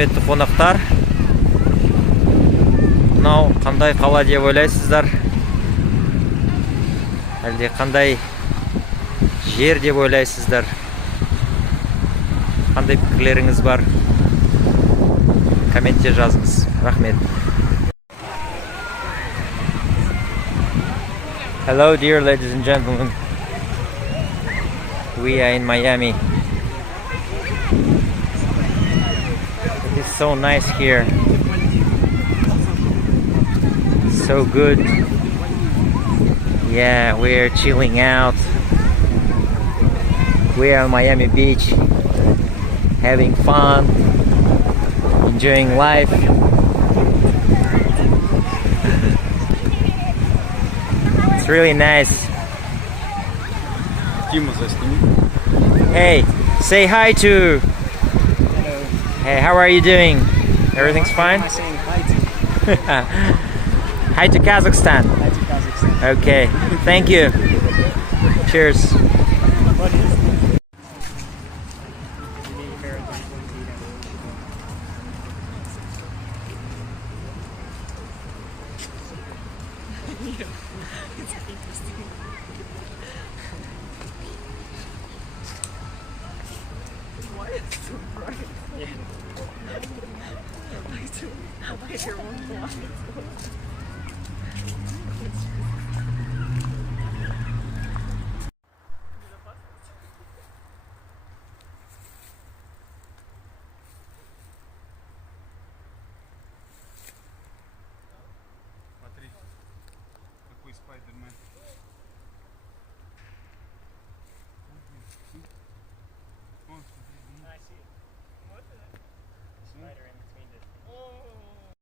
Құрметті қонақтар, мынау қандай қала деп ойлайсыздар? Әлде қандай жер деп ойлайсыздар? Қандай пікірлеріңіз бар? Комментте жазыңыз. Рахмет. Hello dear ladies and gentlemen. We are in Miami. It is so nice here. So good. Yeah, we're chilling out. We are on Miami Beach, having fun, enjoying life. It's really nice. Hey, say hi to. Hello. Hey, how are you doing? Everything's fine? Am I saying hi to? Hi to Kazakhstan. Hi to Kazakhstan. Okay, thank you. Cheers. Why is it so bright? Yeah. Why is your one blind?